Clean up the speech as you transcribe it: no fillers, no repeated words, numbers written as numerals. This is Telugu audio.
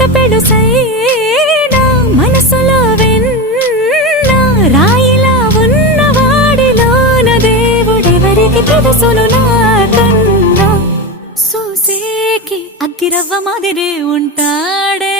మాట పెడుసైనా మనసులో వెన్న రాయిలా ఉన్నవాడిలోన దేవుడెవరికి తెలుసును నాకన్నా చూసేకి అగ్గిరవ్వ మాదిరే ఉంటాడే